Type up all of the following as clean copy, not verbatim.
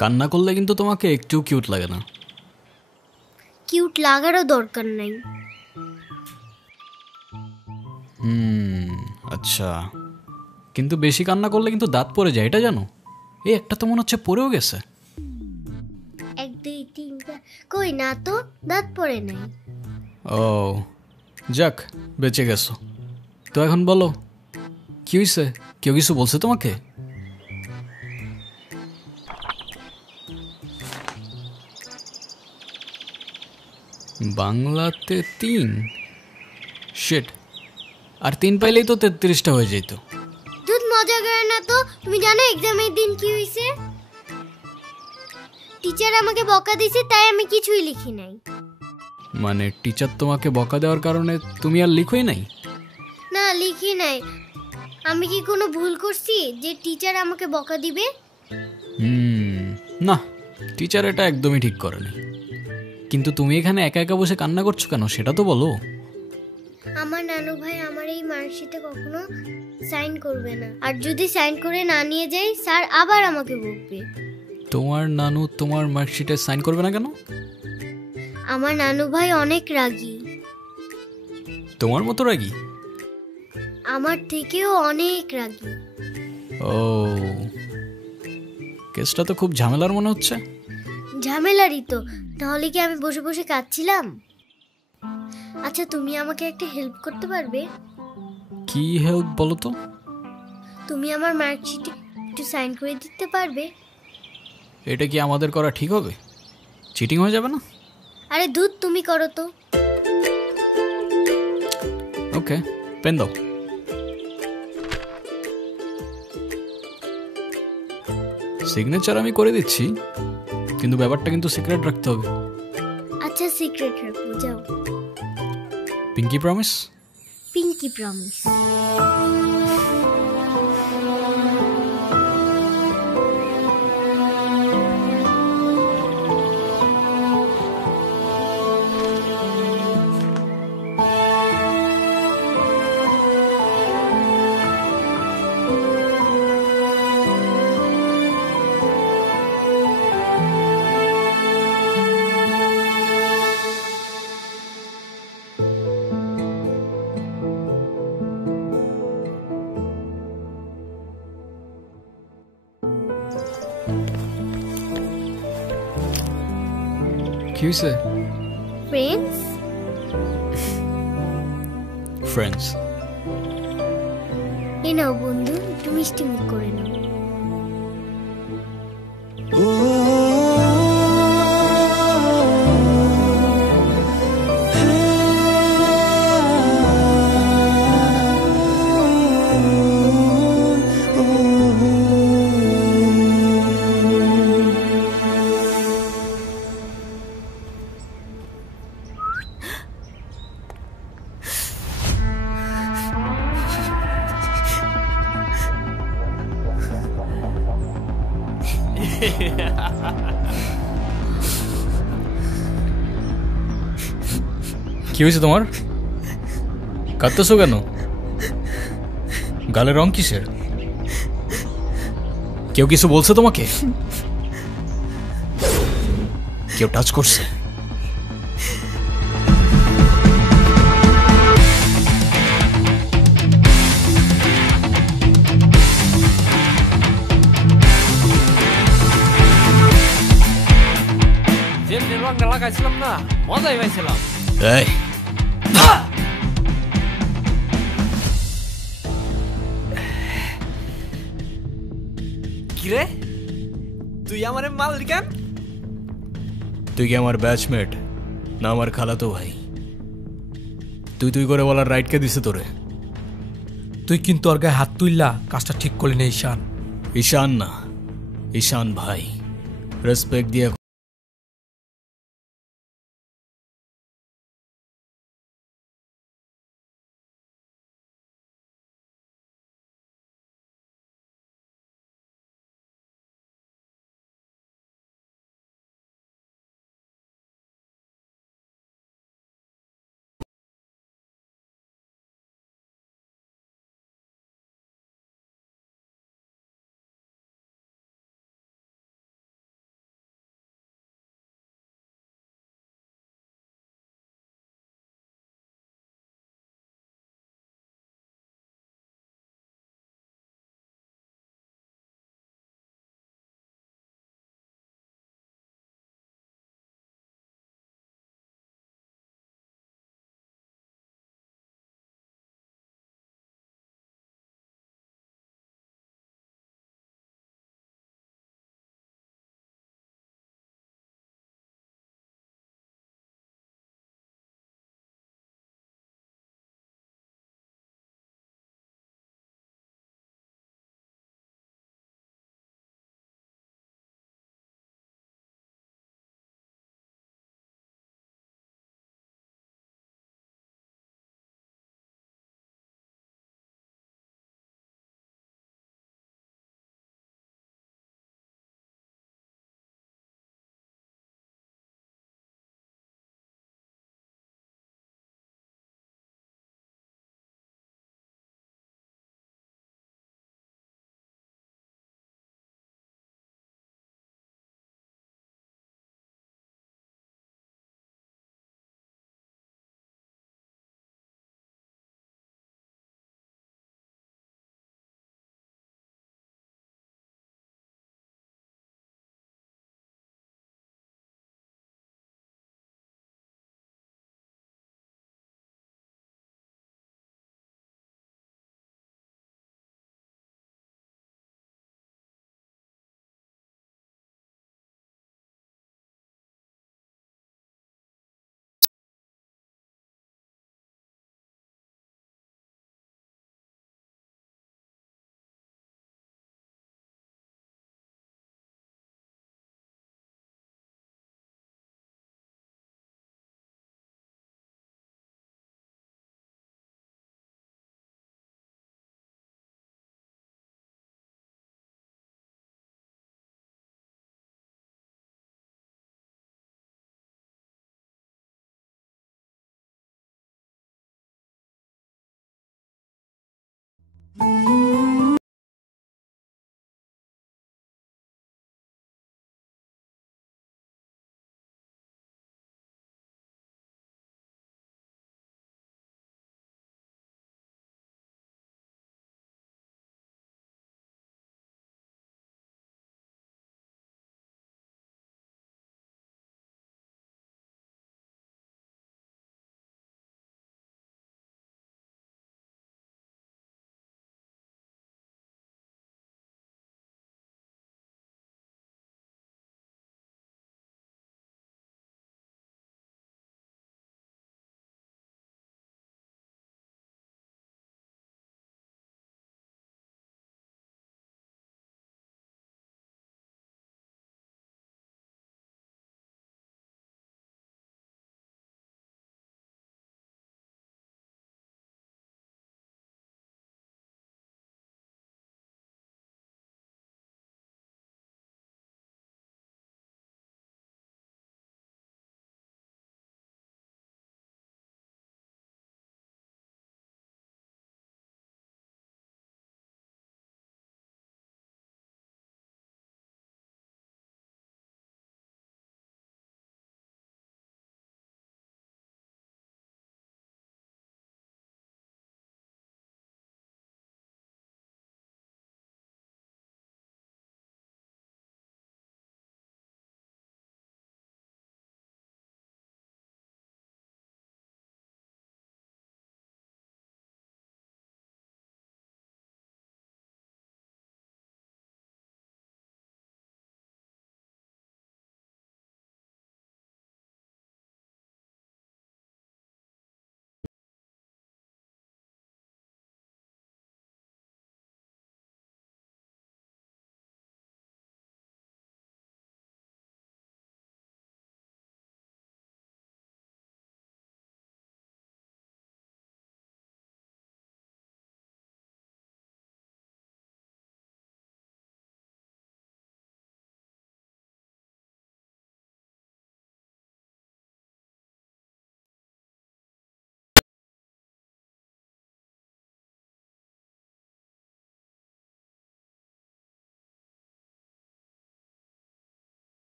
কান্না করলে কিন্তু তোমাকে একটু কিউট লাগে না। কিউট লাগারও দরকার নাই। আচ্ছা, কিন্তু বেশি কান্না করলে কিন্তু দাঁত পড়ে যায়, এটা জানো? এই একটা তো মনে হচ্ছে পড়েও গেছে। 1 2 3 4 কই না তো, দাঁত পড়ে নাই। ও যাক, বেঁচে গেছো। তো এখন বলো কি হয়েছে? কেউ কিছু বলছে তোমাকে? বাংলাতে 3 শিট, আর 3 পাইলেই তো 33টা হয়ে যেত। দুধ মজা করে না তো। তুমি জানো এক্সামের দিন কি হয়েছে? টিচার আমাকে বকা দিয়েছে, তাই আমি কিছুই লিখি নাই। মানে টিচার তোমাকে বকা দেওয়ার কারণে তুমি আর লিখোই নাই? না, লিখি নাই। আমি কি কোনো ভুল করছি যে টিচার আমাকে বকা দিবে? না, টিচার এটা একদমই ঠিক করেনি। কিন্তু তুমি এখানে একা একা বসে কান্না করছো কেন, সেটা তো বলো। আমার নানু ভাই আমার এই মার্কশিটে কখনো সাইন করবে না, আর যদি সাইন করে না নিয়ে যাই স্যার আবার আমাকে বকবে। তোমার নানু তোমার মার্কশিটে সাইন করবে না কেন? আমার নানু ভাই অনেক রাগী। তোমার মতো রাগী? আমার থেকেও অনেক রাগী। ও, কেসটা তো খুব ঝামেলার মনে হচ্ছে। ঝামেলারই তো, তাহলে কি আমি বসে বসে কাঁদছিলাম? আচ্ছা, তুমি আমাকে একটা হেল্প করতে পারবে? কি হেল্প বলো তো? তুমি আমার মার্কশিটে একটু সাইন করে দিতে পারবে? এটা কি আমাদের করা ঠিক হবে? চিটিং হয়ে যাবে না? আরে দুধ, তুমি করো তো। ওকে, পেন দাও। সিগনেচার আমি করে দিচ্ছি, কিন্তু ব্যাপারটা কিন্তু সিক্রেট রাখতে হবে। আচ্ছা, সিক্রেট রাখবো, যাও। Pinky promise? Pinky promise. কি হয়েছে? ফ্রেন্ডস। ফ্রেন্ডস? এই নাও বন্ধু, একটু মিষ্টি মুখ করে নাও। কি হয়েছে তোমার? কাঁদতেছো কেন? গালের রং কিসের? কেউ কিছু বলছে তোমাকে? কেউ টাচ করছে? রংটা লাগাইছিলাম না, মজাই পাইছিলাম। এই কিরে তুই আমারে মারলি কেন? তুই কি আমার ব্যাচমেট না আমার খালাতো ভাই? তুই তুই করে বলার রাইট কে দিছে তোরে? তুই কিন্তু ওর গায়ে হাত তুললা কাজটা ঠিক করলি না ঈশান। ঈশান না, ঈশান ভাই। রেসপেক্ট দিয়ে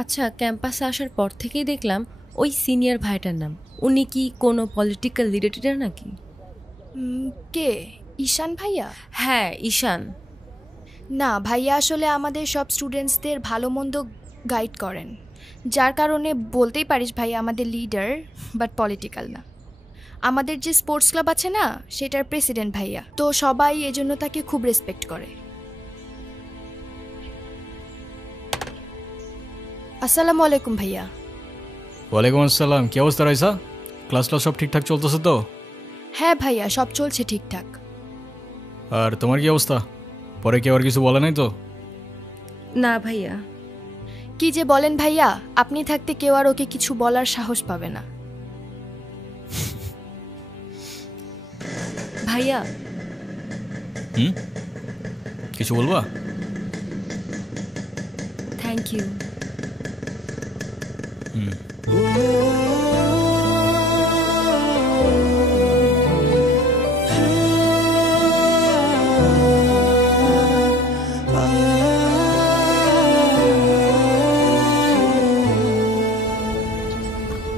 আচ্ছা, ক্যাম্পাসে আসার পর থেকেই দেখলাম ওই সিনিয়র ভাইটার নাম। উনি কি কোনো পলিটিক্যাল লিডার নাকি? কে? ঈশান ভাইয়া? হ্যাঁ, ঈশান। না, ভাইয়া আসলে আমাদের সব স্টুডেন্টসদের ভালো মন্দ গাইড করেন, যার কারণে বলতেই পারিস ভাইয়া আমাদের লিডার, বাট পলিটিক্যাল না। আমাদের যে স্পোর্টস ক্লাব আছে না, সেটার প্রেসিডেন্ট ভাইয়া, তো সবাই এজন্য তাকে খুব রেসপেক্ট করে। আসসালামু আলাইকুম ভাইয়া। ওয়ালাইকুম আসসালাম। কি অবস্থা রাইসা? ক্লাস সব ঠিকঠাক চলতেছে তো? হ্যাঁ ভাইয়া, সব চলছে ঠিকঠাক। আর তোমার কি অবস্থা? পরে কেউ আর কিছু বলে নাই তো? না ভাইয়া। কি যে বলেন ভাইয়া, আপনি থাকতে কেউ আর ওকে কিছু বলার সাহস পাবে না। ভাইয়া কিছু বলবা? Thank you.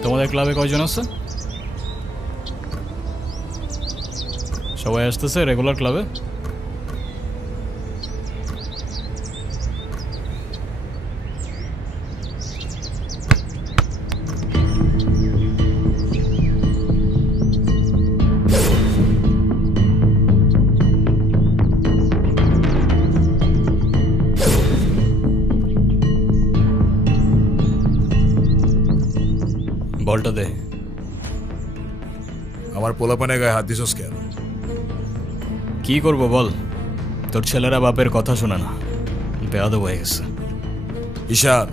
তোমাদের ক্লাবে কয়জন আছে? সবাই আসতেছে রেগুলার ক্লাবে? বলটা দে। আমার পোলাপানে গায়ে হাত দিছস কেন? কি করবো বল, তোর ছেলেরা বাপের কথা শোনে না, বেয়াদব হয়ে গেছে। ঈশান,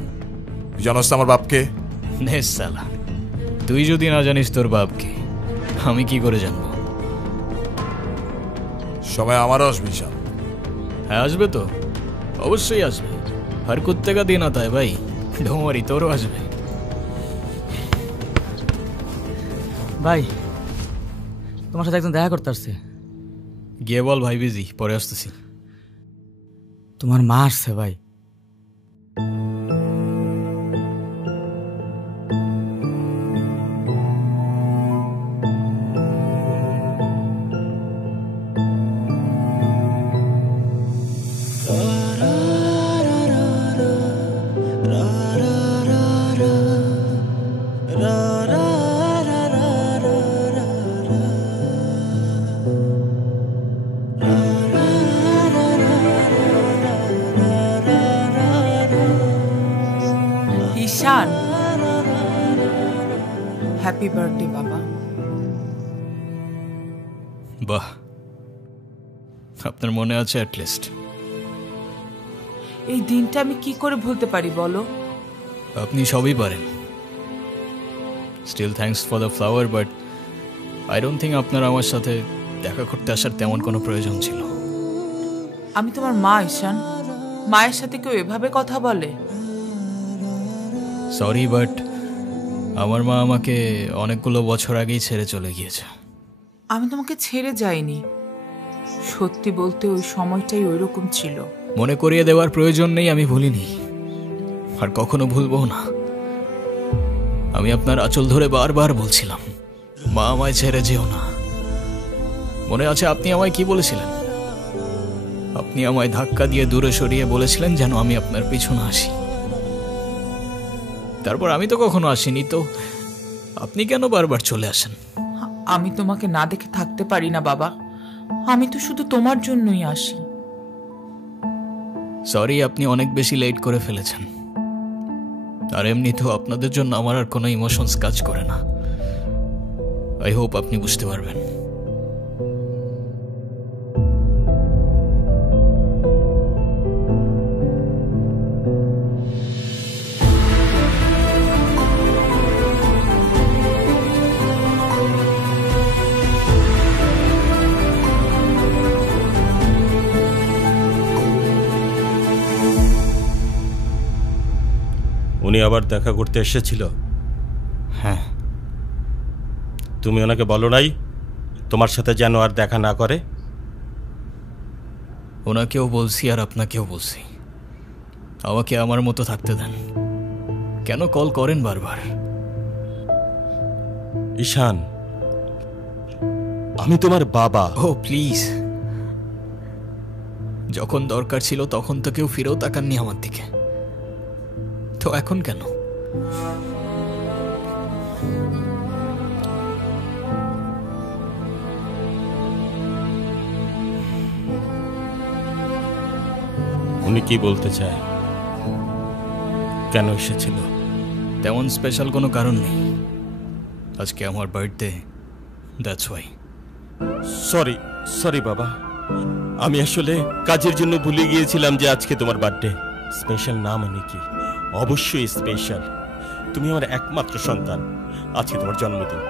তুই জানোস তো আমার বাপকে? নে শালা, তুই যদি না জানিস তোর বাপকে, আমি কি করে জানবো? সময় আমারও আসবে ঈশান। হ্যাঁ আসবে তো, অবশ্যই আসবে। হর কুত্তে কা দিন আতা হ্যায় ভাই, ঢোমারি তোরও আসবে। ভাই, তোমার সাথে একজন দেখা করতে আসছে। গিয়ে বল ভাই বিজি, পরে আসতেছি। তোমার মা আসছে ভাই। ঈশান, হ্যাপি বার্থডে বাবা। বাহ, আপনার মনে আছে অ্যাটলিস্ট। এই দিনটা আমি কি করে ভুলতে পারি বলো? আপনি সবই পারেন। Still thanks for the flower, but I don't think আপনার আমার সাথে দেখা করতে আসার তেমন কোনো প্রয়োজন ছিল। আমি তোমার মা ঈশান, মায়ের সাথে কেউ এভাবে কথা বলে? সরি, বাট আমার মা আমাকে অনেকগুলো বছর আগেই ছেড়ে চলে গিয়েছে। আমি তোমাকে ছেড়ে যাইনি, সত্যি বলতে ওই সময়টাই ওইরকম ছিল। মনে করিয়ে দেওয়ার প্রয়োজন নেই, আমি ভুলিনি আর কখনো ভুলবো না। আমি আপনার আঁচল ধরে বারবার বলছিলাম, মা আমায় ছেড়ে যেও না। মনে আছে আপনি আমায় কি বলেছিলেন? আপনি আমায় ধাক্কা দিয়ে দূরে সরিয়ে বলেছিলেন যেন আমি আপনার পিছনে আসি। তারপর আমি তো কখনো আসিনি, তো আপনি কেন বারবার চলে আসেন? আমি তোমাকে না দেখে থাকতে পারি না বাবা, আমি তো শুধু তোমার জন্যই আসি। সরি, আপনি অনেক বেশি লেট করে ফেলেছেন। আর এমনিতেও আপনাদের জন্য আমার আর কোনো ইমোশনস কাজ করে না। আই হোপ আপনি বুঝতে পারবেন। উনি আবার দেখা করতে এসেছিল? হ্যাঁ। তুমি ওনাকে বলো নাই তোমার সাথে যেন আর দেখা না করে? ওনাকেও বলছি আর আপনাকেও বলছি, আমাকে আমার মতো থাকতে দেন। কেন কল করেন বারবার? ঈশান, আমি তোমার বাবা। ও প্লিজ, যখন দরকার ছিল তখন তো কেউ ফিরেও তাকাননি আমার দিকে, তো এখন কেন? উনি কি বলতে চায়? কেন এসেছিল? তেমন স্পেশাল কোনো কারণ নেই, আজকে আমার বার্থডে, দ্যাটস ওয়াই। সরি বাবা, আমি আসলে কাজের জন্য ভুলে গিয়েছিলাম যে আজকে তোমার বার্থডে। স্পেশাল না মানে কি? অবশ্যই স্পেশাল। তুমি আমার একমাত্র সন্তান, আজকে তোমার জন্মদিন।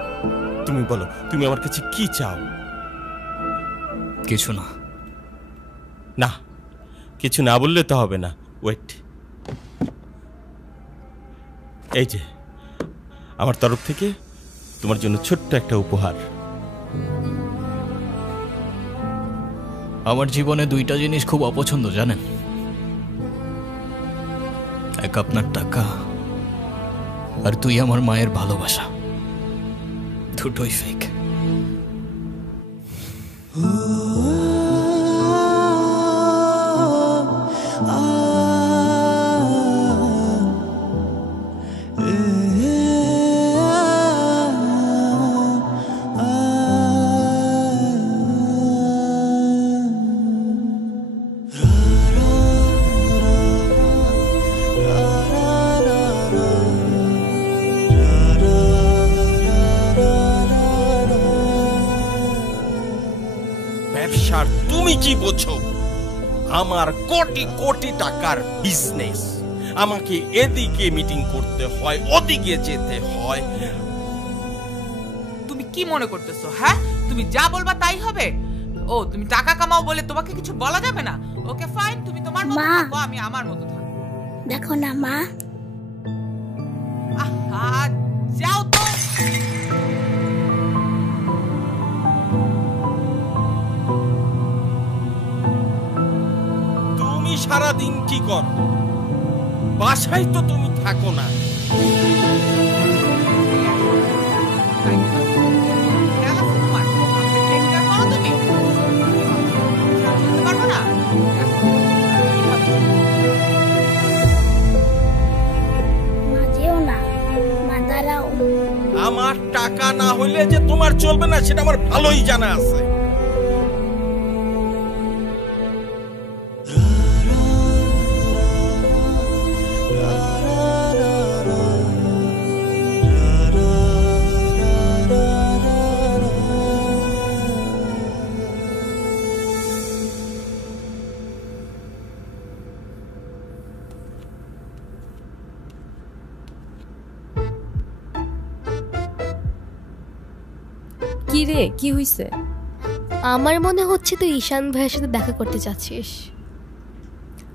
তুমি বলো, তুমি আমার কাছে কি চাও? কিছু না। না, কিছু না বললে তো হবে না। ওয়েট, এই যে আমার তরফ থেকে তোমার জন্য ছোট্ট একটা উপহার। আমার জীবনে দুইটা জিনিস খুব অপছন্দ জানেন, এক আপনার টাকা, আর তুই আমার মায়ের ভালোবাসা। দুটোই ফেক। ব্যবসার তুমি কি বোঝো? আমার কোটি কোটি টাকার বিজনেস, আমাকে এদিকে মিটিং করতে হয়, ওদিকে যেতে হয়। তুমি কি মনে করতেছো? হ্যাঁ, তুমি যা বলবা তাই হবে? ও, তুমি টাকা কামাও বলে তোমাকে কিছু বলা যাবে না? ওকে ফাইন, তুমি তোমার মতো থাকো, আমি আমার মতো থাকবো। দেখো না মা, আহা, যাও তো। তুমি সারাদিন কি করো? বাসায় তো তুমি থাকো না। আমার টাকা না হইলে যে তোমার চলবে না সেটা আমার ভালোই জানা আছে। কি রে, কি হইছে? আমার মনে হচ্ছে তুই ঈশান ভাইয়ের সাথে দেখা করতে চাচ্ছিস।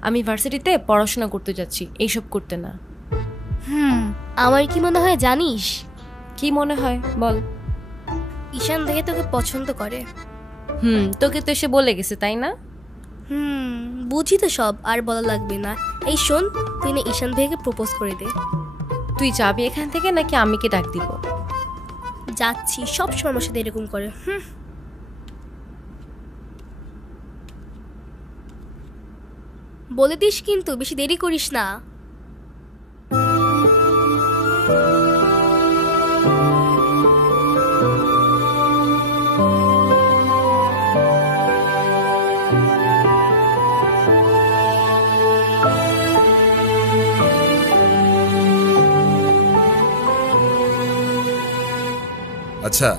আমি ভার্সিটিতে পড়াশোনা করতে যাচ্ছি, এইসব করতে না। আমার কি মনে হয় জানিস? কি মনে হয় বল। ঈশান ভাইয়া তোকে পছন্দ করে। তোকে তো এসে বলে গেছে তাই না? বুঝি তো সব, আর বলা লাগবে না। এই শোন, তুই না ঈশান ভাইয়াকে প্রপোজ করে দে। তুই যাবি এখান থেকে নাকি আমি কে ডাক দিব? যাচ্ছি, সব সময় আমার সাথে এরকম করে। বলে দিস কিন্তু, বেশি দেরি করিস না। আচ্ছা,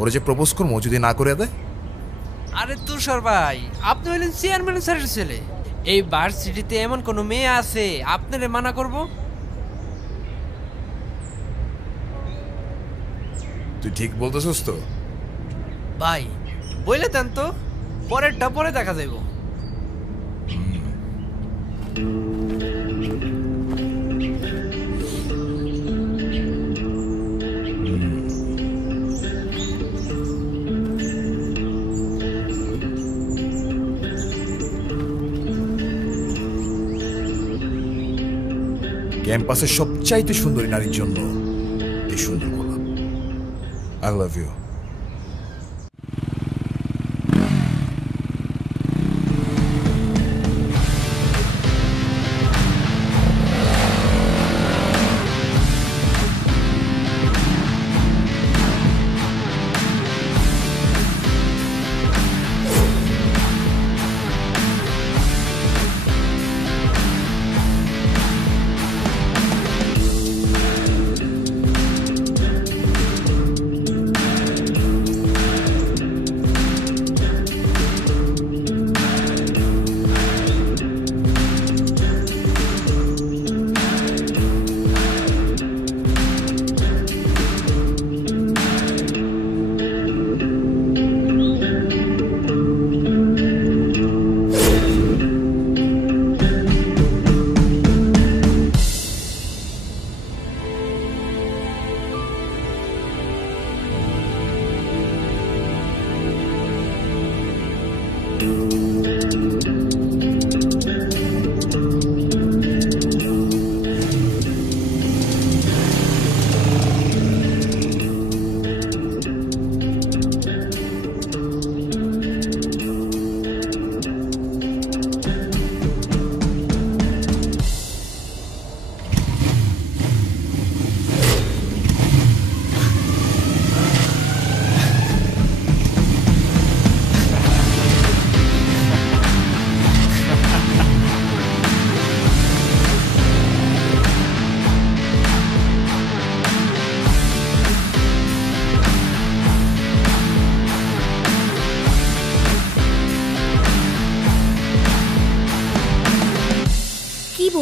ওরে যে প্রপোজ করবো যদি না করে দেয়? আরে তুষার ভাই, আপনি হলেন চেয়ারম্যান স্যারের ছেলে। এই ভার্সিটিতে এমন কোন মেয়ে আছে আপনারে মানা করব? তুই ঠিক বলতেছস তো? ভাই বইলে দেন তো, পরেরটা পরে দেখা যাইব। ক্যাম্পাসের সবচাইতে সুন্দরী নারীর জন্য এই সুন্দর গোলাপ। I love you.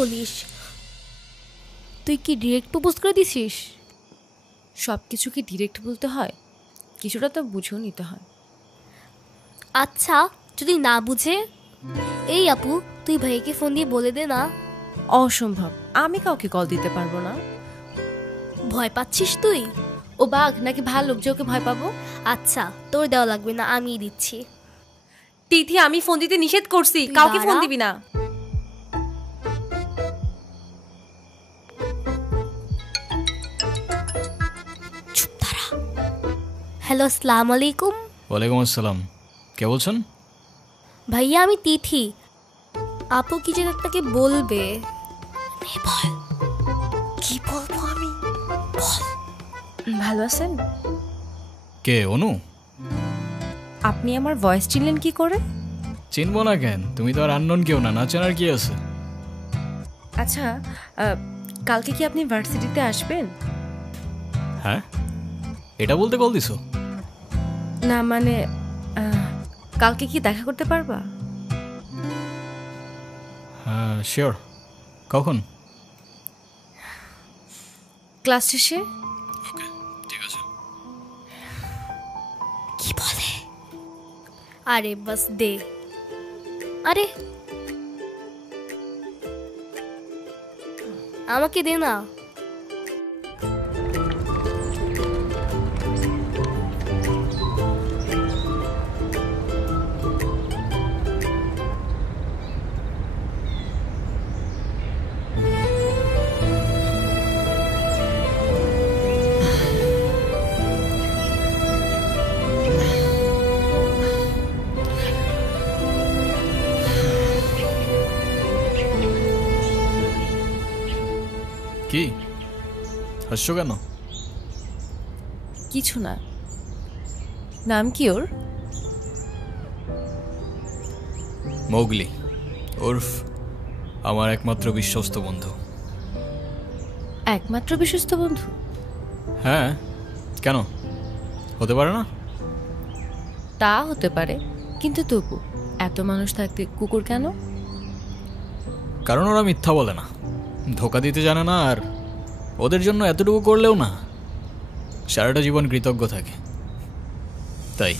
বলিস? তুই কি ডিরেক্ট প্রপোজ করে দিছিস? সব কিছু কি ডিরেক্ট বলতে হয়? কিছুটা তো বুঝেও নিতে হয়। আচ্ছা, যদি না বুঝে? এই আপু, তুই ভাইকে ফোন দিয়ে বলে দে না। অসম্ভব, আমি কাউকে কল দিতে পারবো না। ভয় পাচ্ছিস তুই? ও বাঘ নাকি ভাল্লুক যে ওকে ভয় পাবো? আচ্ছা, তোর দেওয়া লাগবে না, আমি দিচ্ছি। তিথি, আমি ফোন দিতে নিষেধ করছি, কাউকে ফোন দিবি না। হ্যালো, আসসালামু আলাইকুম। ওয়ালাইকুম আসসালাম। কে বলছেন? ভাইয়া, আমি তিথি। আপু কি যেন আপনাকে বলবে। কি বলবো আমি? ভালো আছেন? কে? অনু? আপনি আমার ভয়েস চিনলেন কি করে? চিনবো না কেন? তুমি তো আর আননোন কেউ না, না চেনার কি আছে? আচ্ছা, কালকে কি আপনি ভার্সিটিতে আসবেন? হ্যাঁ, এটা বলতে কল দিছো? না মানে কালকে কি দেখা করতে পারবা? হ্যাঁ শিওর। কখন? ক্লাস শেষে। ওকে, ঠিক আছে। কি বলে? আরে বাস দে। আরে আমাকে দে না। কি হাসছো কেন? কিছু না। নাম কি ওর? মৌগলি, ওরফ আমার একমাত্র বিশ্বস্ত বন্ধু। একমাত্র বিশ্বস্ত বন্ধু? হ্যাঁ, কেন হতে পারে না? তা হতে পারে, কিন্তু তবু এত মানুষ থাকতে কুকুর কেন? কারণ ওরা মিথ্যা বলে না, ধোকা দিতে জানে না, আর ওদের জন্য এতটুকু করলেও না সারাটা জীবন কৃতজ্ঞ থাকে। তাই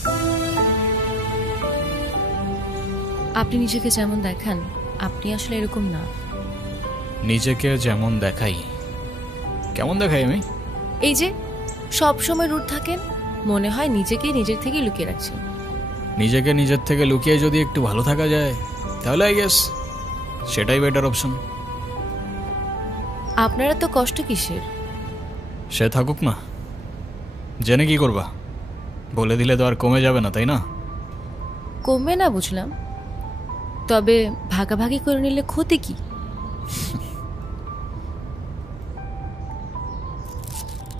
আপনি নিজেকে যেমন দেখান, আপনি আসলে এরকম না। নিজেকে যেমন দেখাই? কেমন দেখাই আমি? এই যে সব সময় রুট থাকেন, মনে হয় নিজেকে নিজের থেকে লুকিয়ে রাখছেন। নিজেকে নিজের থেকে লুকিয়ে যদি একটু ভালো থাকা যায় তাহলে আই গেস সেটাই বেটার অপশন। আপনারা তো কষ্ট কিসের? সে থাকুক না, জেনে কি করবা? বলে দিলে তো আর কমে যাবে না, তাই না? কমবে না বুঝলাম, তবে ভাগাভাগি করে নিলে ক্ষতি কি?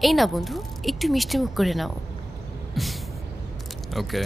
এই না বন্ধু, একটু মিষ্টি মুখ করে নাও। ওকে।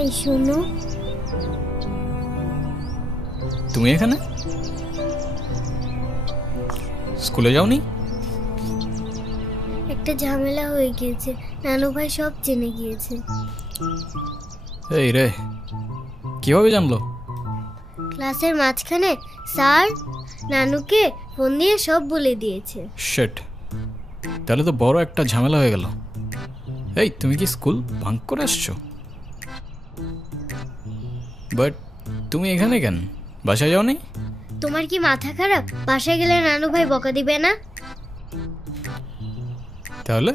এই শোনো, তুমি এখানে? স্কুলে যাওনি? একটা ঝামেলা হয়ে গিয়েছে, নানু ভাই সব জেনে গিয়েছে। এই রে, কিভাবে জানলো? ক্লাসের মাঝখানে স্যার নানুকে ফোন দিয়ে সব বলে দিয়েছে। শিট, তাহলে তো বড় একটা ঝামেলা হয়ে গেল। এই, তুমি কি স্কুল বাঙ্ক করে আসছো? বাট তুমি এখানে কেন? বাসায় যাওনি? তোমার কি মাথা খারাপ? বাসায় গেলে নানু ভাই বকা দিবে না? তাহলে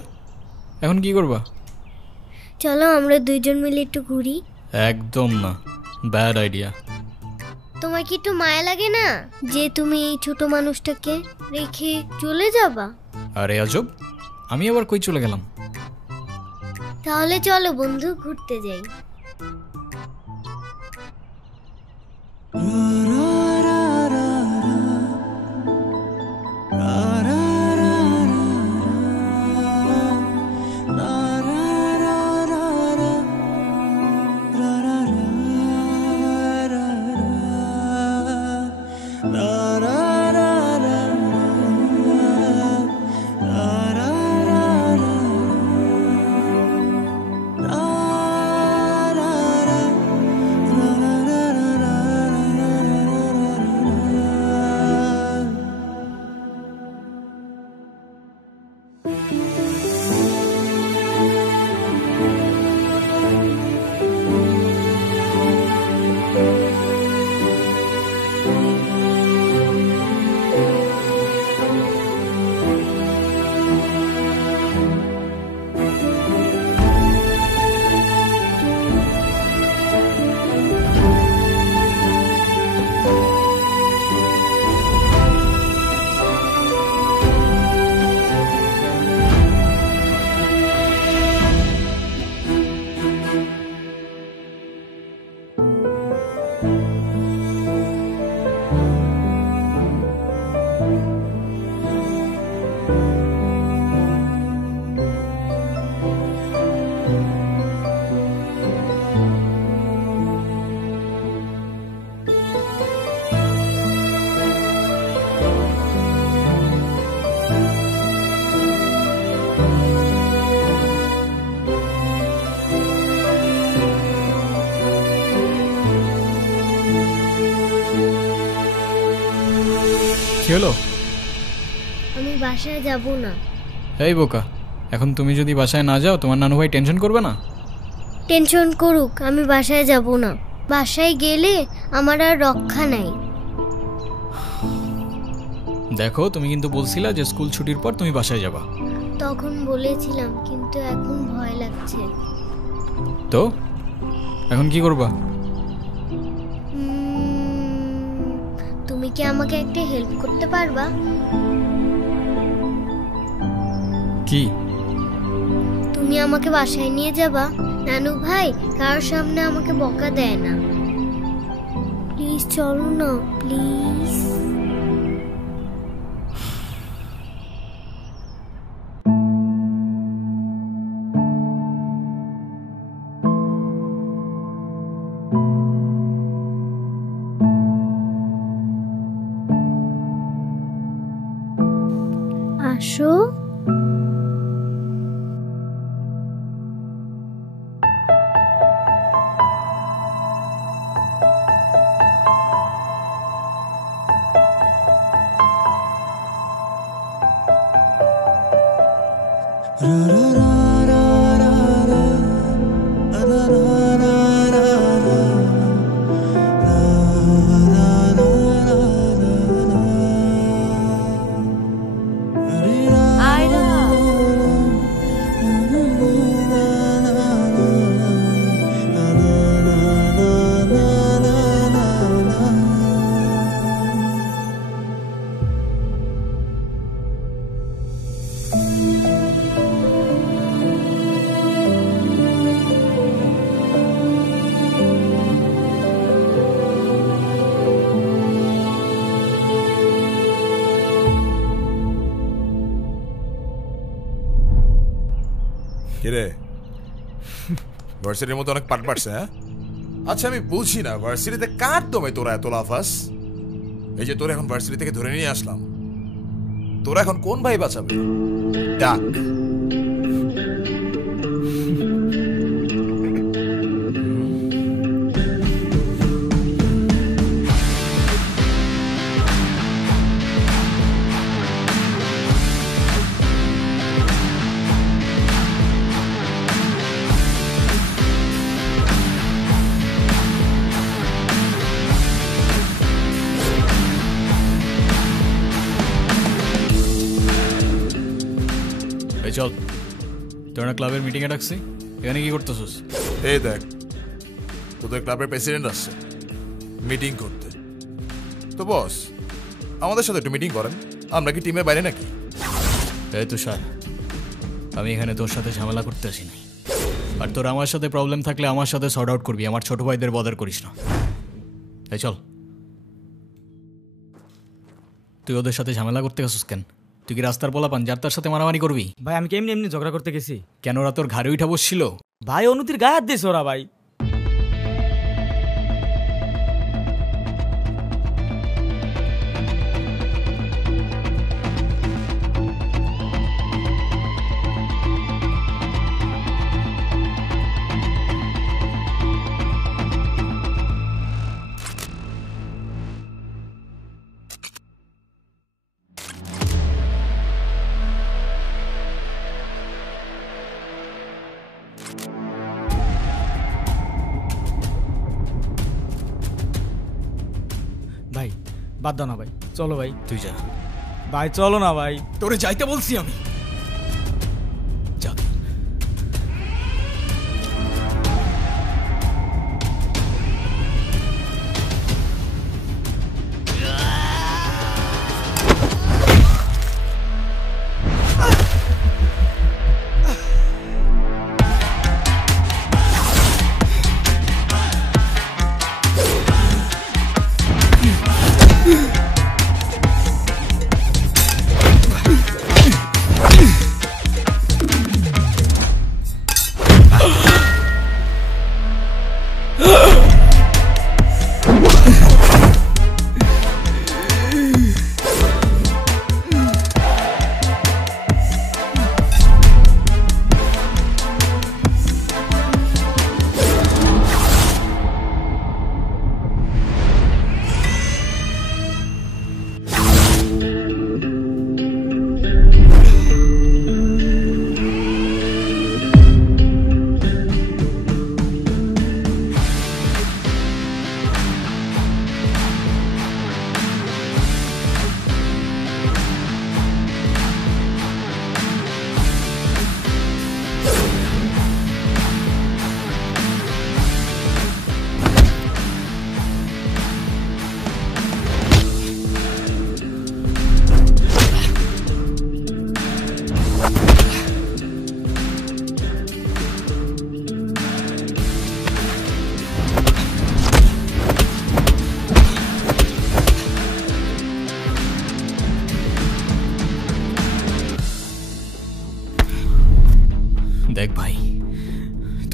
এখন কি করবা? চলো আমরা দুইজন মিলে একটু ঘুরি। একদম না, ব্যাড আইডিয়া। তোমার কি একটু মায়া লাগে না যে তুমি এই ছোট মানুষটাকে রেখে চলে যাবা? আরে আজব, আমি আবার কই চলে গেলাম? তাহলে চলো বন্ধু, ঘুরতে যাই। হলো? আমি বাসায় যাব না। এই বোকা, এখন তুমি যদি বাসায় না যাও তোমার নানু ভাই টেনশন করবে না? টেনশন করুক, আমি বাসায় যাব না। বাসায় গেলে আমার আর রক্ষা নাই। দেখো, তুমি কিন্তু বলছিলা যে স্কুল ছুটির পর তুমি বাসায় যাবা। তখন বলেছিলাম, কিন্তু এখন ভয় লাগছে। তো এখন কি করবা? তুমি কি আমাকে একটা হেল্প করতে পারবা? কি? তুমি আমাকে বাসায় নিয়ে যাবা? নানু ভাই কার সামনে আমাকে বকা দেয় না। প্লিজ চলো না, প্লিজ। আসো। কিরে, ভার্সিটির মতো অনেক পাট পাটছে। হ্যাঁ, আচ্ছা আমি বুঝি না ভার্সিটিতে কার দমে তোরা এত লাফাস? এই যে তোরা এখন ভার্সিটি থেকে ধরে নিয়ে আসলাম, তোরা এখন কোন ভাই বাঁচাবে? ডাক। চল, তোরা ক্লাবের মিটিংয়ে ডাকছি, এখানে কি করতেছিস? এই দেখ, তোদের ক্লাবের প্রেসিডেন্ট আসছে মিটিং করতে। তো বস, আমাদের সাথে একটু মিটিং করেন। আমরা কি টিমের বাইরে নাকি? এই তুষার, আমি এখানে তোর সাথে ঝামেলা করতে আসিনি। আর তোর আমার সাথে প্রবলেম থাকলে আমার সাথে সর্ট আউট করবি, আমার ছোট ভাইদের বদার করিস না। এই চল। তুই ওদের সাথে ঝামেলা করতে গেছিস কেন? তুই কি রাস্তার পোলাপান যার তার সাথে মারামারি করবি? ভাই আমি কেমনি এমনি ঝগড়া করতে গেছি। কেন ওরা তোর ঘাড়ে উঠা বসছিল? ভাই অনুতির গায়ে হাত দিয়েছে ওরা। ভাই ভাই বাদ দাও না ভাই, চলো ভাই। তুই যা ভাই, চলো না ভাই। তোরে যাইতে বলছি আমি। যা।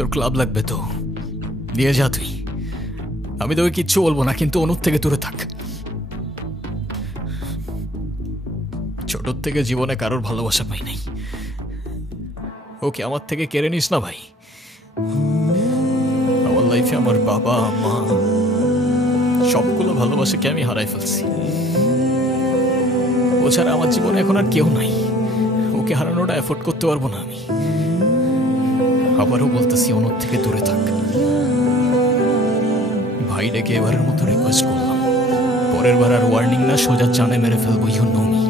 তোর ক্লাব লাগবে তো দিয়ে যা তুই, আমি তোকে কিচ্ছু বলবো না, কিন্তু অনুর থেকে দূরে থাক। ছোটর থেকে জীবনে কারোর ভালোবাসা পাই নাই, ওকে আমার থেকে কেড়ে নিস না ভাই। আমার লাইফে আমার বাবা মা সবগুলো ভালোবাসাকে আমি হারাই ফেলছি। ও ছাড়া আমার জীবনে এখন আর কেউ নাই, ওকে হারানোটা এফোর্ড করতে পারবো না আমি। আবারও বলতেছি অনুর থেকে দূরে থাক। ভাই ডেকে এবারের মতো রিকোয়েস্ট করলাম, পরের বার আর ওয়ার্নিং না, সোজা চানে মেরে ফেলবো। You know me.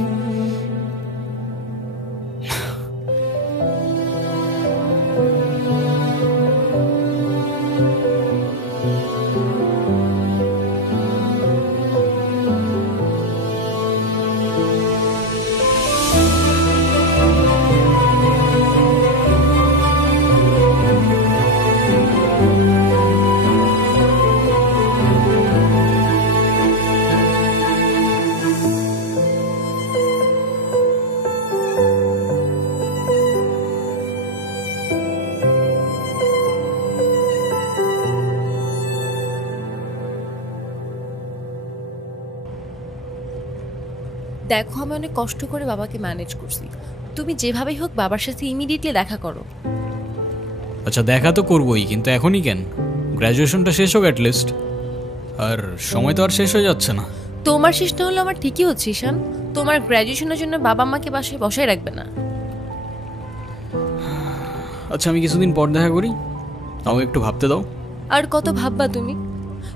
দেখো আমি অনেক কষ্ট করে বাবাকে ম্যানেজ করছি, তুমি যেভাবেই হোক বাবার সাথে ইমিডিয়েটলি দেখা করো। আচ্ছা দেখা তো করবোই, কিন্তু এখনই কেন? গ্র্যাজুয়েশনটা শেষ হোক অ্যাটলিস্ট। আর সময় তো আর শেষ হয়ে যাচ্ছে না। তোমার শেষ না হলে আমার ঠিকই হচ্ছে ঈশান, তোমার গ্র্যাজুয়েশনের জন্য বাবা মাকে বাসায় বসায় রাখবে না। আচ্ছা আমি কিছুদিন পর দেখা করি, তাও একটু ভাবতে দাও। আর কত ভাববা তুমি?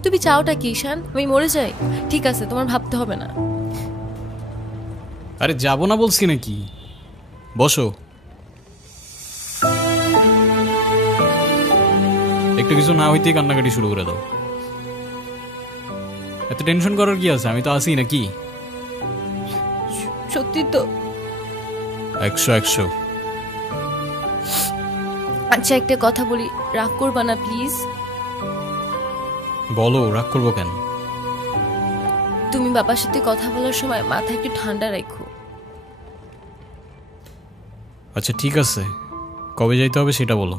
তুমি চাওটা কি ঈশান, আমি মরে যাই? ঠিক আছে তোমার ভাবতে হবে না। আরে যাবো না বলছি নাকি, বসো। একটু কিছু না হইতেই কান্নাকাটি শুরু করে দাও। এত টেনশন করার কি আছে, আমি তো আছি নাকি। সত্যি তো? 100 আচ্ছা একটা কথা বলি, রাগ করবা না প্লিজ? বলো, রাগ করবো কেন? তুমি বাবার সাথে কথা বলার সময় মাথা একটু ঠান্ডা রাখো। আচ্ছা ঠিক আছে, কবে যাইতে হবে সেটা বলো।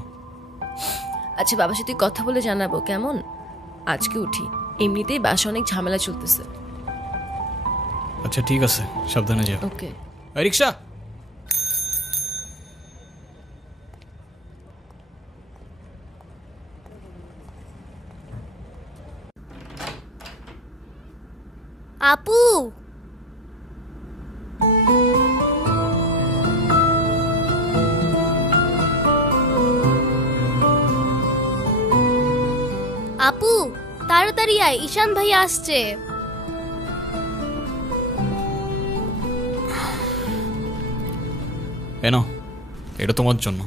আচ্ছা বাবার সাথে কথা বলে জানাবো কেমন? আজকে উঠি, এমনিতেই বাসা অনেক ঝামেলা চলতেছে। আচ্ছা ঠিক আছে, সাবধানে যাও। ওকে। রিক্সা। আপু আপু তাড়াতাড়ি আয়, ঈশান ভাই আসছে। এনো, এটা তোমার জন্য।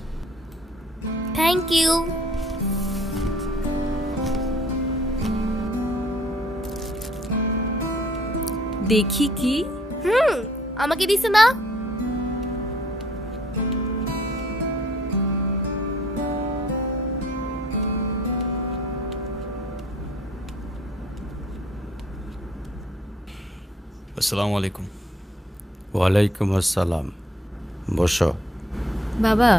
Thank you. দেখি কি? আমাকে দিছে না? আসসালামু আলাইকুম। ওয়ালাইকুম আসসালাম, বসো। বাবা।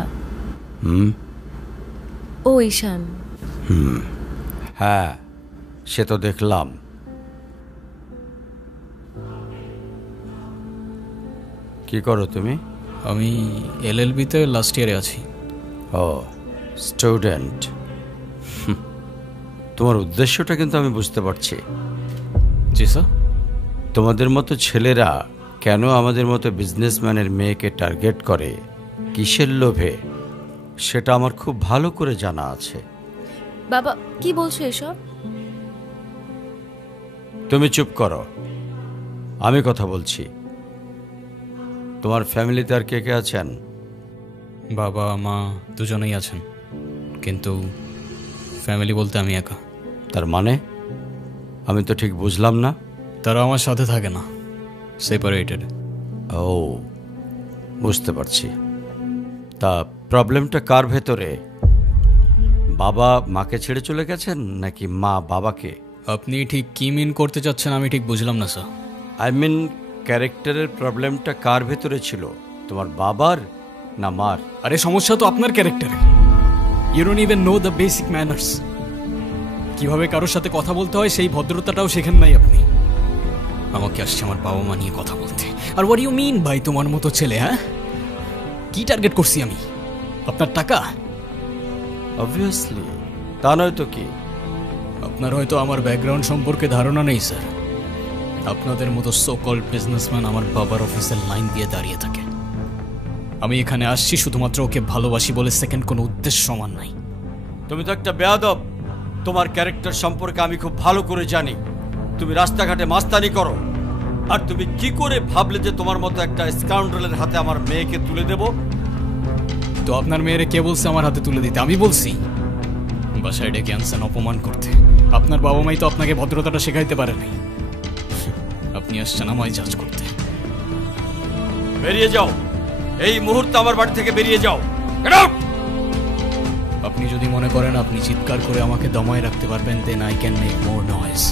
ও ঈশান। হ্যাঁ সে তো দেখলাম। কি করো তুমি? আমি এলএলবিতে লাস্ট ইয়ারে আছি। ও স্টুডেন্ট। তোমার উদ্দেশ্যটা কিন্তু আমি বুঝতে পারছি। জি স্যার। তোমাদের মতো ছেলেরা কেন আমাদের মতো বিজনেসম্যানের মেয়েকে টার্গেট করে, কিসের লোভে, সেটা আমার খুব ভালো করে জানা আছে। বাবা কি বলছো এসব? তুমি চুপ করো, আমি কথা বলছি। তোমার ফ্যামিলিতে আর কে কে আছেন? বাবা মা দুজনেই আছেন, কিন্তু ফ্যামিলি বলতে আমি একা। তার মানে আমি তো ঠিক বুঝলাম না। তারা আমার সাথে থাকে না, সেপারেটেড। ও বুঝতে পারছি। তা প্রবলেমটা কার ভেতরে? বাবা মাকে ছেড়ে চলে গেছেন নাকি মা বাবাকে? আপনি ঠিক কি মিন করতে চাচ্ছেন আমি ঠিক বুঝলাম না স্যার। আই মিন ক্যারেক্টারের প্রবলেমটা কার ভেতরে ছিল, তোমার বাবার না মার? আরে সমস্যা তো আপনার ক্যারেক্টারে। You don't even know the basic manners. কিভাবে কারোর সাথে কথা বলতে হয় সেই ভদ্রতাটাও শেখেন নাই আপনি। আমাকে আসছে আমার বাবা মা নিয়ে কথা বলতে। আর হোয়াট ইউ মিন ভাই তোমার মতো ছেলে? হ্যাঁ, কি টার্গেট করছি আমি? আপনার টাকা? অবভিয়াসলি, তা নয় তো কি? আপনার হয়তো আমার ব্যাকগ্রাউন্ড সম্পর্কে ধারণা নেই স্যার। আপনাদের মতো সো কল্ড বিজনেসম্যান আমার বাবার অফিসের লাইন দিয়ে দাঁড়িয়ে থাকে। আমি এখানে আসছি শুধুমাত্র ওকে ভালোবাসি বলে, সেকেন্ড কোনো উদ্দেশ্য সমান নাই। তুমি তো একটা বেয়াদব। তোমার ক্যারেক্টার সম্পর্কে আমি খুব ভালো করে জানি। তুমি রাস্তাঘাটে মাস্তানি করো, আর তুমি কি করে ভাবলে যে তোমার মতো একটা স্কাউন্ডারের হাতে আমার মেয়েকে তুলে দেব? তো আপনার মেয়েরে কে বলছে আমার হাতে তুলে দিতে? আমি বলছি? বাসায় ডেকে আনছেন অপমান করতে। আপনার বাবা মাই তো আপনাকে ভদ্রতাটা শেখাইতে পারে নাই। আপনি আসছেন আমায় জাজ করতে। বেরিয়ে যাও, এই মুহূর্তে আমার বাড়ি থেকে বেরিয়ে যাও। Get out! আপনি যদি মনে করেন আপনি চিৎকার করে আমাকে দমায় রাখতে পারবেন, then I can make more noise.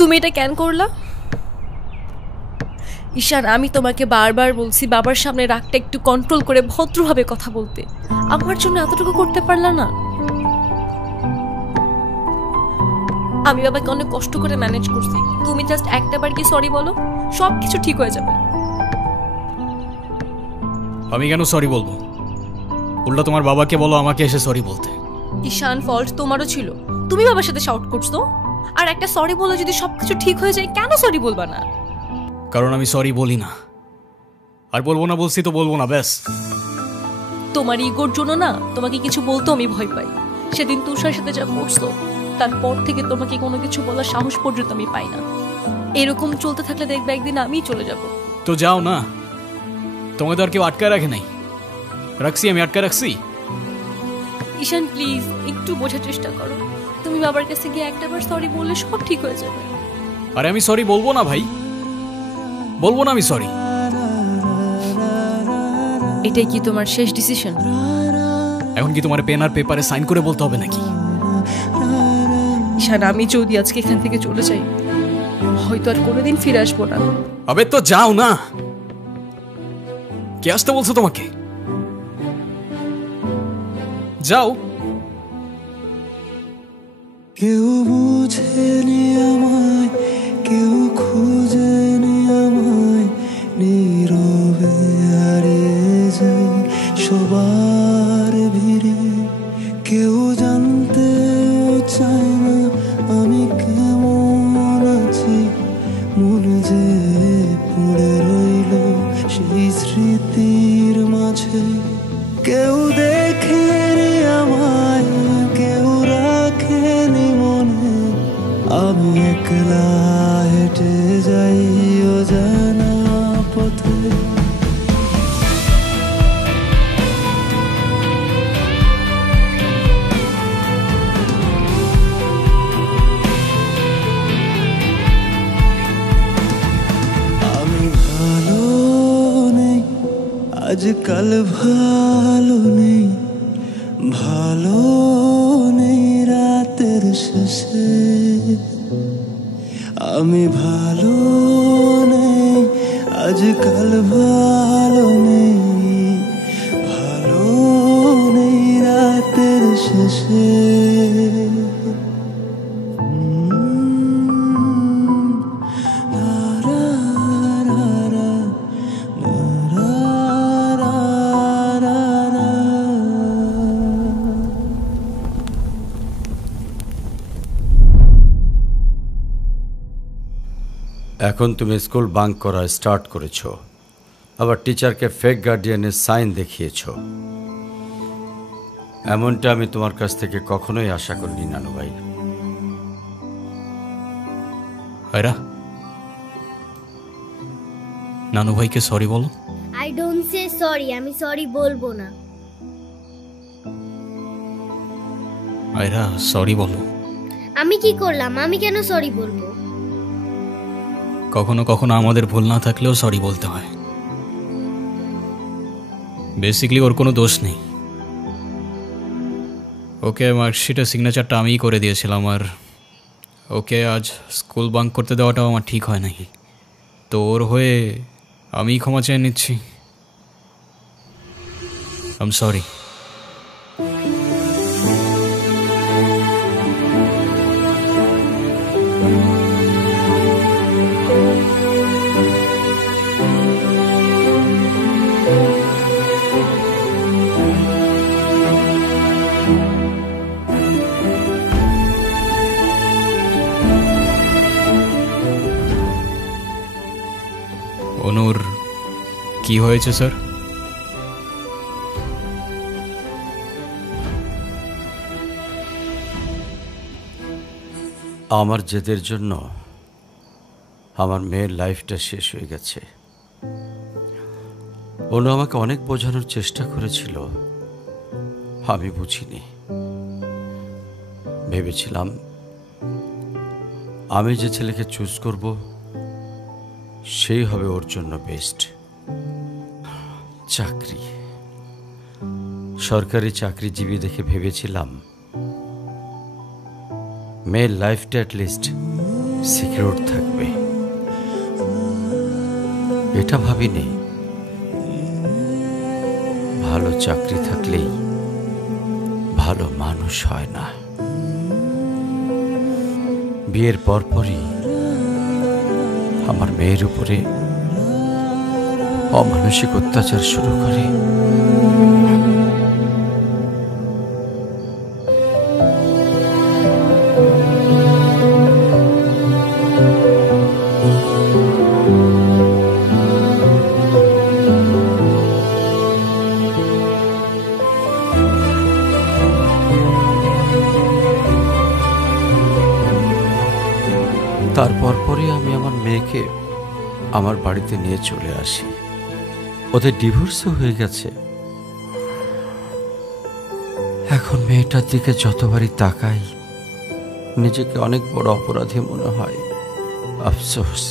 তুমি এটা কেন করলা? ঈশান, আমি তোমাকে বারবার বলছি বাবার সামনে রাগটা একটু কন্ট্রোল করে ভদ্রভাবে কথা বলতে। আমার জন্য এতটুকু করতে পারলা না? আমি বাবাকে অনেক কষ্ট করে ম্যানেজ করছি। তুমি জাস্ট একটাবার কি সরি বলো, সব কিছু ঠিক হয়ে যাবে। আমি কেন সরি বলবো? উল্টা তোমার বাবাকে বলো আমাকে এসে সরি বলতে। ঈশান, ফল্ট তোমারও ছিল। তুমি বাবার সাথে শাউট করছো, আর একটা সরি বলে যদি সবকিছু ঠিক হয়ে যায়, কেন সরি বলবা না? কারণ আমি সরি বলি না, আর বলবো না। বলছি তো বলবো না, ব্যাস। তোমার ইগোর জন্য না তোমাকে কিছু বলতে আমি ভয় পাই। সেদিন তুষার সাথে যা করছো, তারপর থেকে তোমাকে কোনো কিছু বলার সাহস পর্যন্ত আমি পাই না। এরকম চলতে থাকলে দেখবে একদিন আমিই চলে যাব। তো যাও না, তোমাদের আর কেউ আটকায় রাখে নাই। রাখছি, আমি আটকায় রাখছি। ঈশান প্লিজ একটু বোঝার চেষ্টা করো। তুমি বাবার কাছে গিয়ে একটাবার সরি বললে সব ঠিক হয়ে যাবে। আরে আমি সরি বলবো না ভাই, বলবো না আমি সরি। এটাই কি তোমার শেষ ডিসিশন? এখন কি তোমার পেন আর পেপারে সাইন করে বলতে হবে নাকি? ঈশান, আমি যদি আজকে এখান থেকে চলে যাই, হয়তো আর কোনোদিন ফিরে আসবো না। আবে তো যাও না। কে আসতে বলছো তোমাকে? যাও। কেউ বুঝেনি আমায়, কেউ খুঁজেনি আমায়, নীরবে হারিয়ে যাই সবার ভিড়ে। কেউ জানতেও চায় না আমি কেমন আছি, মন যে পড়ে রইল সেই স্মৃতির মাঝে। কেউ দেখেনি আমায়, কেউ রাখেনি মনে, আমি একলা হেঁটে যাই অজানা পথে। আমি ভালো নেই, আজকাল ভালো নেই, ভালো নেই রাতের শেষে। আমি ভালো নেই, আজকাল ভালো নেই, ভালো নেই রাতের শেষে। এখন তুমি স্কুল বাঙ্ক করা স্টার্ট করেছো, আবার টিচারকে ফেক গার্ডিয়ানের সাইন দেখিয়েছো। এমনটা আমি তোমার কাছ থেকে কখনোই আশা করিনি নানু ভাই। নানু ভাইকে সরি বলো। I I don't say sorry, আমি সরি বলবো না। আয়রা সরি বলো। আমি কি করলাম? আমি কেন সরি বলবো? কখনো কখনো আমাদের ভুল না থাকলেও সরি বলতে হয়। বেসিক্যালি ওর কোনো দোষ নেই। ওকে মার্কশিটের সিগনেচারটা আমিই করে দিয়েছিলাম, আর ওকে আজ স্কুল বাঙ্ক করতে দেওয়াটাও আমার ঠিক হয় নাই। তো ওর হয়ে আমিই ক্ষমা চেয়ে নিচ্ছি। I am sorry. অনুর কি হয়েছে স্যার? আমার জেদের জন্য আমার মেয়ের লাইফটা শেষ হয়ে গেছে। অনু আমাকে অনেক বোঝানোর চেষ্টা করেছিল, আমি বুঝিনি। ভেবেছিলাম আমি যে ছেলেকে চুজ করব সেই হবে ওর জন্য বেস্ট। চাকরি, সরকারি চাকরিজীবী দেখে ভেবেছিলাম মেয়ের লাইফটা অ্যাটলিস্ট সিকিউর থাকবে। এটা ভাবিনি ভালো চাকরি থাকলেই ভালো মানুষ হয় না। বিয়ের পরপরই আমার মেয়ের উপরে অমানসিক অত্যাচার শুরু করে। তারপর পরে আমি আমার মেয়েকে আমার বাড়িতে নিয়ে চলে আসি। ওদের ডিভোর্সও হয়ে গেছে। এখন মেয়েটার দিকে যতবারই তাকাই নিজেকে অনেক বড় অপরাধী মনে হয়। আফসোস,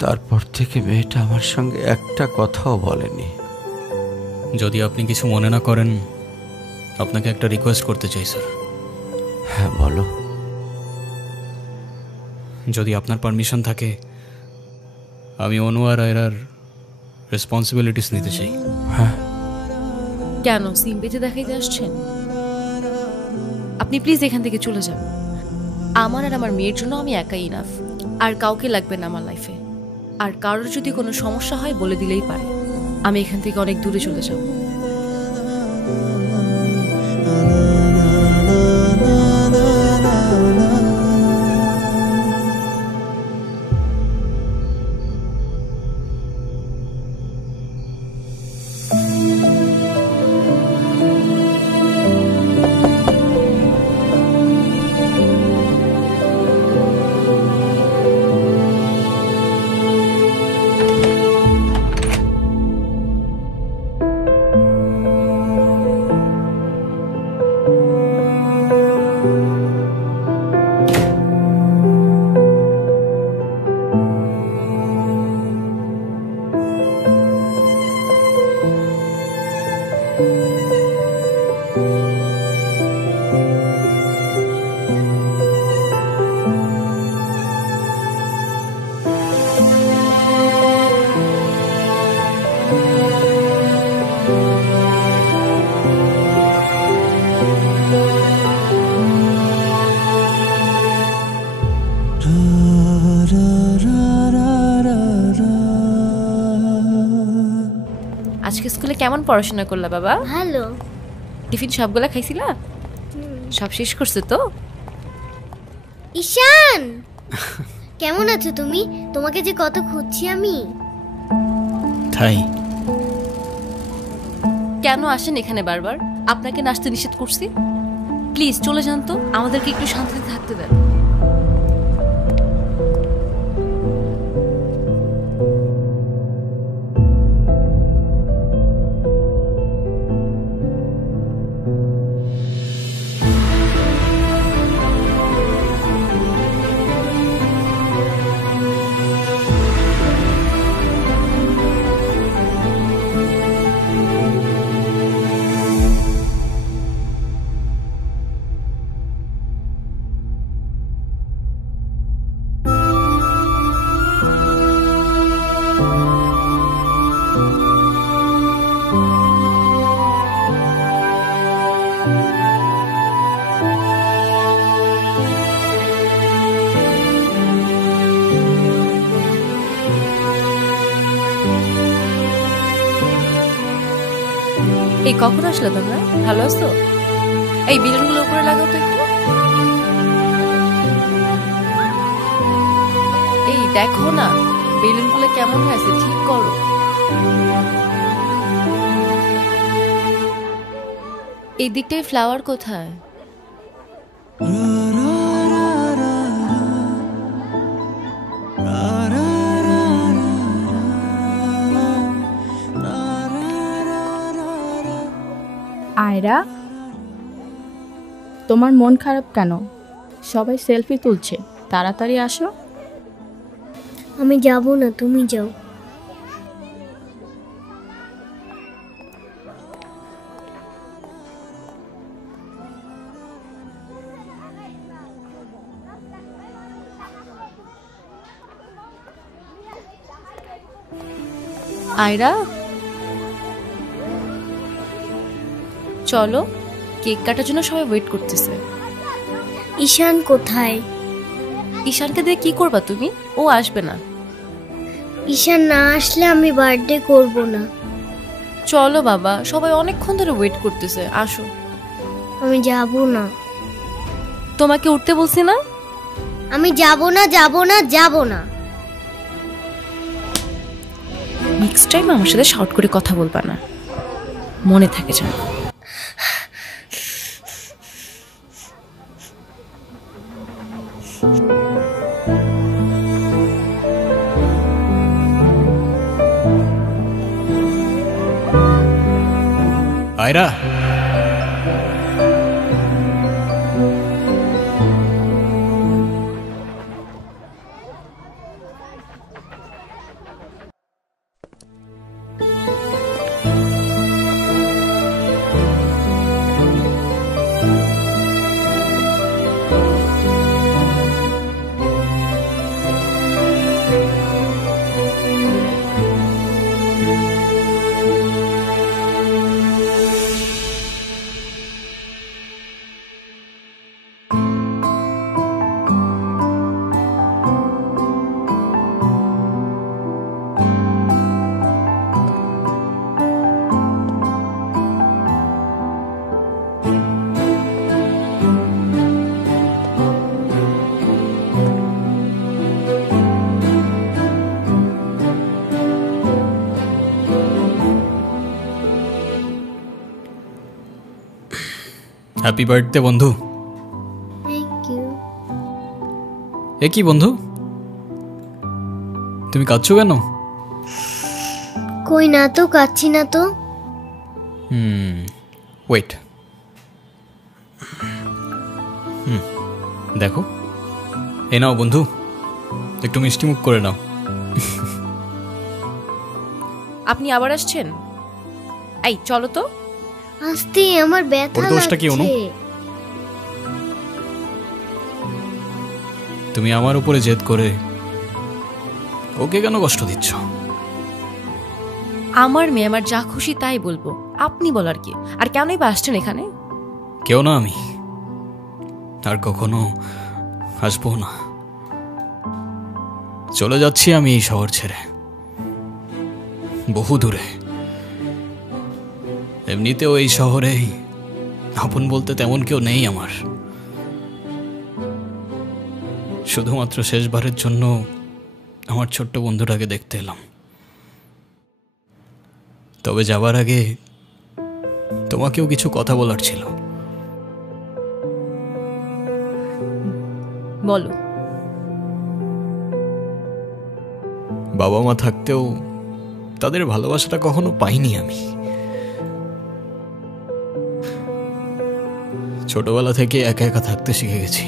তারপর থেকে মেয়েটা আমার সঙ্গে একটা কথাও বলেনি। যদি আপনি কিছু মনে না করেন, আপনাকে একটা রিকোয়েস্ট করতে চাই স্যার। হ্যাঁ বলো। যদি আপনার পারমিশন থাকে, আমি অনু আর আয়রার রেসপন্সিবিলিটিস নিতে চাই। হ্যাঁ। কেন সিম্পেথি দেখাইতে আসছেন? আপনি প্লিজ এখান থেকে চলে যান। আমার আর আমার মেয়ের জন্য আমি একাই ইনাফ, আর কাউকে লাগবে না আমার লাইফে। আর কারোর যদি কোনো সমস্যা হয় বলে দিলেই পারে। আমি এখান থেকে অনেক দূরে চলে যাব। আজকে স্কুলে কেমন পড়াশোনা করলা বাবা? ভালো। টিফিন সবগুলা খাইছিলা? সব শেষ করছে তো? ঈশান, কেমন আছো তুমি? তোমাকে যে কত খুঁজছি আমি। তাই কেন আসেন এখানে বারবার? আপনাকে নাচতে নিষেধ করছি? প্লিজ চলে যান তো, আমাদেরকে একটু শান্তিতে থাকতে দেন। এই কখন আসলে তোমরা? ভালো আছো? এই বেলুনগুলো উপরে লাগাও তো একটু। এই দেখো না বেলুনগুলো কেমন হয়েছে, ঠিক করো। এই দিকটায় ফ্লাওয়ার কোথায়? আয়রা, তোমার মন খারাপ কেন? সবাই সেলফি তুলছে, তাড়াতাড়ি আসো। আমি যাব না, তুমি যাও। আয়রা চলো, কেক কাটার জন্য সবাই ওয়েট করতেছে। ঈশান কোথায়? ঈশানকে দিয়ে কি করবা তুমি? ও আসবে না। ঈশান না আসলে আমি বার্থডে করব না। চলো বাবা, সবাই অনেকক্ষণ ধরে ওয়েট করতেছে, আসো। আমি যাব না। তোমাকে উঠতে বলছি না? আমি যাব না, যাব না, যাব না। নেক্সট টাইম আমার সাথে শর্ট করে কথা বলবা না, মনে থাকে যেন। আয়রা, হ্যাপি বার্থডে বন্ধু। Thank you. এ কি বন্ধু, তুমি কাঁদছো কেন? কই না তো, কাচ্ছি না তো। ওয়েট, দেখো, এ নাও বন্ধু, একটু মিষ্টি মুখ করে নাও। আপনি আবার আসছেন? এই চলো তো। আস্তে, আমার ব্যথা দোষটা কি অনু? লাগছে। তুমি আমার উপরে জেদ করে ওকে কেন কষ্ট দিচ্ছ? আমার মেয়ে, আমার যা খুশি তাই বলবো, আপনি বলার কি? আর কেনই বা আসছেন এখানে? কেউ না আমি, আর কখনো আসবো না। চলে যাচ্ছি আমি এই শহর ছেড়ে, বহু দূরে। এমনিতেও এই শহরে আপন বলতে তেমন কেউ নেই আমার। শুধুমাত্র শেষবারের জন্য আমার ছোট্ট বন্ধুটাকে দেখতে এলাম। তবে যাবার আগে তোমাকেও কিছু কথা বলার ছিল। বলো। বাবা মা থাকতেও তাদের ভালোবাসাটা কখনো পাইনি আমি। ছোটবেলা থেকে একা একা থাকতে শিখে গেছি।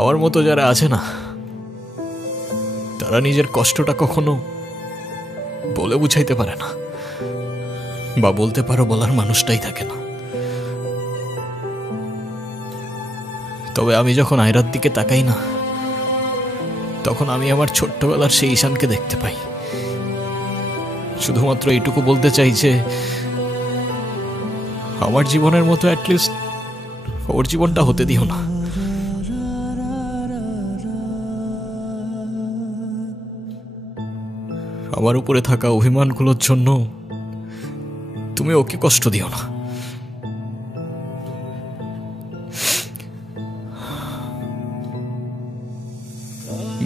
আমার মতো যারা আছে না, তারা নিজের কষ্টটা কখনো বলে বুঝাইতে পারে না, বা বলতে পারো বলার মানুষটাই থাকে না। তবে আমি যখন আয়রার দিকে তাকাই না, তখন আমি আমার ছোট্টবেলার সেই ঈশানকে দেখতে পাই। শুধুমাত্র এইটুকু বলতে চাই যে আমার জীবনের মতো অ্যাটলিস্ট ওর জীবনটা হতে দিও না। আমার উপরে থাকা অভিমানগুলোর জন্য তুমি ওকে কষ্ট দিও না।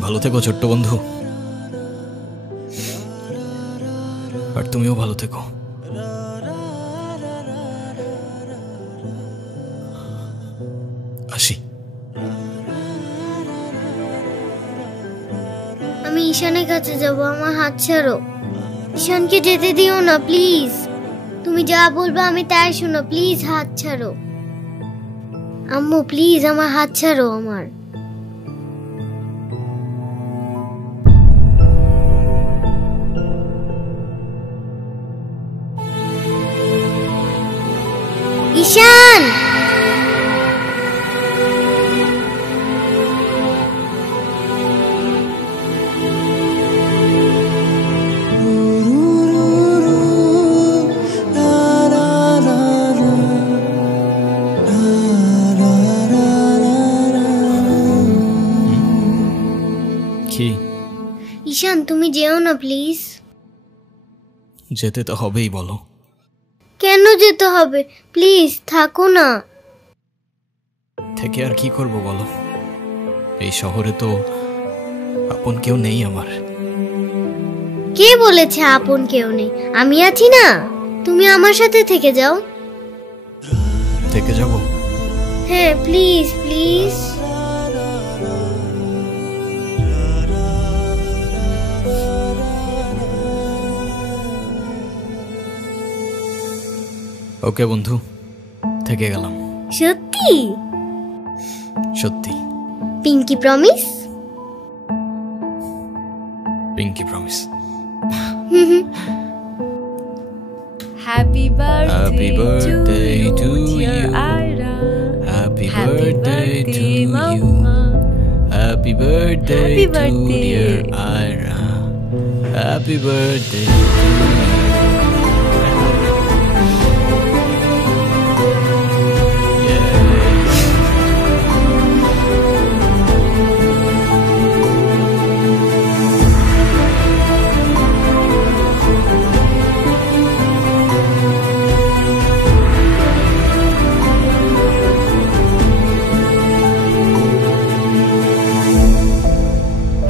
ভালো থেকো ছোট্ট বন্ধু, আর তুমিও ভালো থেকো। আসি। আমি ঈশানের কাছে যাব, আমার হাত ছাড়ো। ঈশানকে যেতে দিও না প্লিজ। তুমি যা বলবে আমি তাই শোনো, প্লিজ হাত ছাড়ো। আম্মু প্লিজ আমার হাত ছাড়ো। আমার ঈশান, ঈশান তুমি যেও না প্লিজ। যেতে তো হবেই, বলো কেন যেতে হবে? প্লিজ থাকো না। থেকে আর কি করব বলো, এই শহরে তো আপন কেউ নেই আমার। কে বলেছে আপন কেউ নেই? আমি আছি না, তুমি আমার সাথে থেকে যাও। থেকে যাব? হ্যাঁ প্লিজ প্লিজ। ওকে বন্ধু, থেকে গেলাম। সত্যি? সত্যি। Pinky promise? Pinky promise. Happy Happy birthday to you. Ira. Happy birthday to you. Happy birthday Happy to birthday. dear Ira. Happy birthday to you.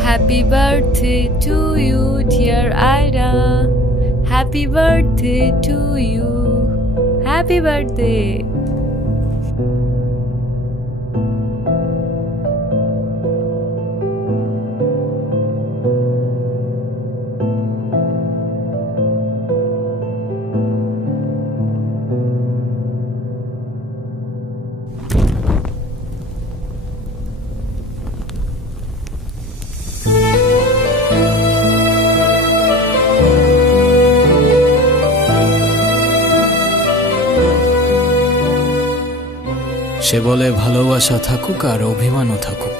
Happy birthday to you, dear Ira. Happy birthday to you. Happy birthday. সে বলে ভালোবাসা থাকুক আর অভিমানও থাকুক।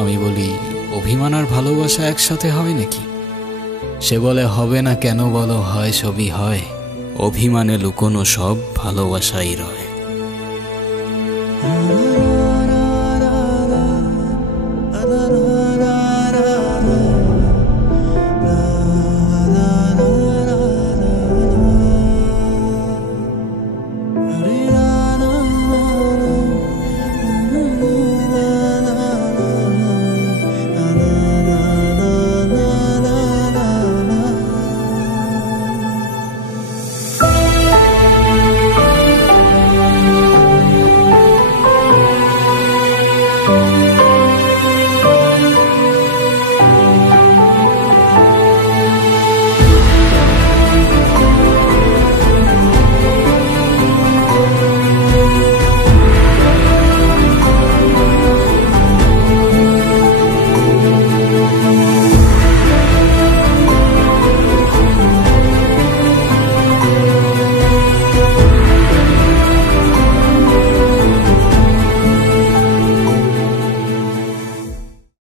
আমি বলি অভিমান আর ভালোবাসা একসাথে হয় নাকি? সে বলে হবে না কেন বলো, হয় সবই হয়, অভিমানে লুকোনো সব ভালোবাসাই রয়।